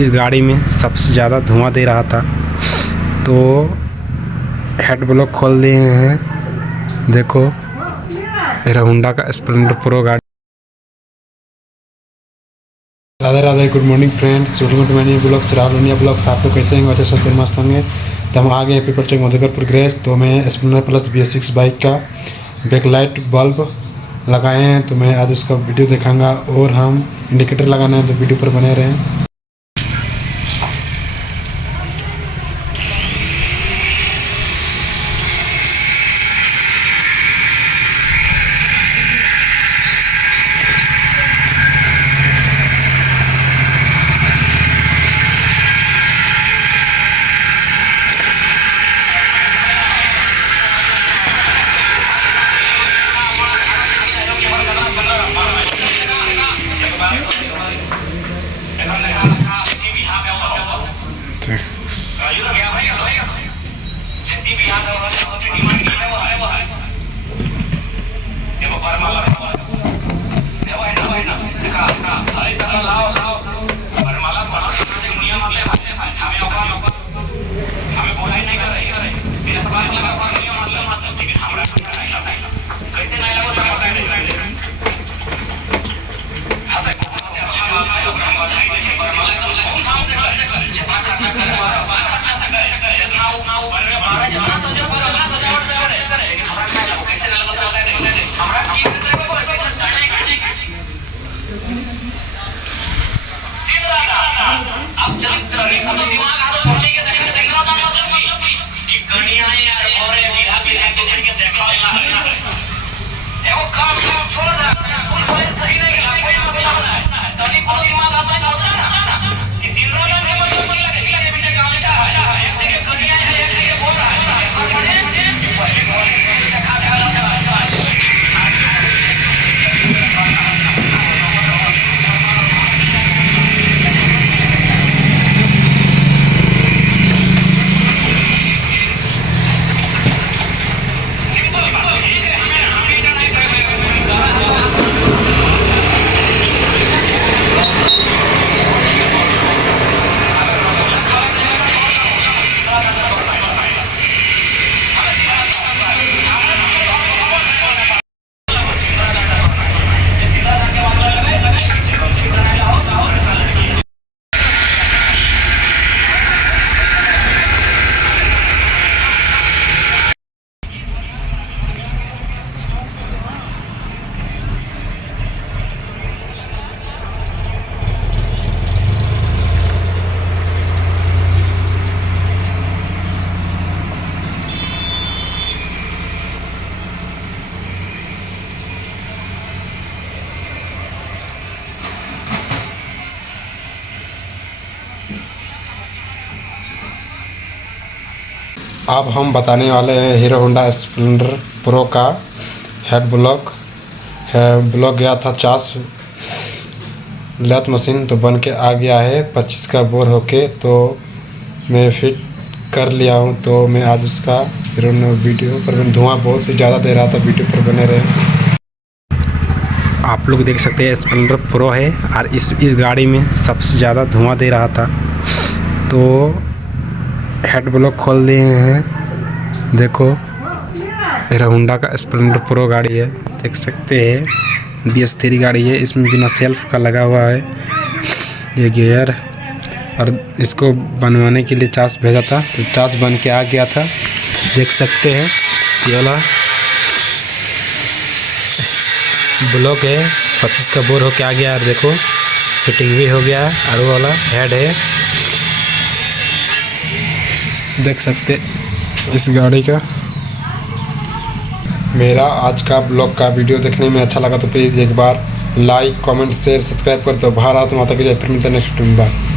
इस गाड़ी में सबसे ज़्यादा धुआं दे रहा था, तो हेड ब्लॉक खोल दिए हैं। देखो हीरो होंडा का स्प्लेंडर प्रो गाड़ी। Radhe Radhe, good morning friends, welcome to my new blog Rahul India blogs. आप लोग कैसे हैं? अच्छे सब मस्त होंगे। तो हम आ गए पीपल चौक मधुकरपुर ग्रेस। तो मैं स्प्लेंडर प्लस BS6 बाइक का बैक लाइट बल्ब लगाए हैं, तो मैं आज उसका वीडियो दिखाऊंगा। और हम इंडिकेटर लगाना है, तो वीडियो पर बने रहें। अब हम बताने वाले हैं हीरो होंडा स्प्लेंडर प्रो का हेड ब्लॉक गया था 50 लैथ मशीन, तो बन के आ गया है 25 का बोर होके। तो मैं फिट कर लिया हूं, तो मैं आज उसका हीरो वीडियो पर धुआं बहुत ही ज़्यादा दे रहा था, वीडियो पर बने रहे। आप लोग देख सकते हैं स्प्लेंडर प्रो है, और इस गाड़ी में सबसे ज़्यादा धुआं दे रहा था, तो हेड ब्लॉक खोल दिए हैं। देखो हीरो होंडा का स्प्लेंडर प्रो गाड़ी है, देख सकते हैं BS3 गाड़ी है। इसमें बिना सेल्फ का लगा हुआ है ये गियर, और इसको बनवाने के लिए चास भेजा था, तो चास बन के आ गया था। देख सकते हैं ये वाला ब्लॉक है, 25 का बोर होके आ गया, और देखो फिटिंग भी हो गया, और वो वाला हेड है, देख सकते इस गाड़ी का। मेरा आज का ब्लॉग का वीडियो देखने में अच्छा लगा तो प्लीज़ एक बार लाइक, कमेंट, शेयर, सब्सक्राइब कर दो। भारत माता की जय। फिर मिलते हैं नेक्स्ट टाइम। बाय।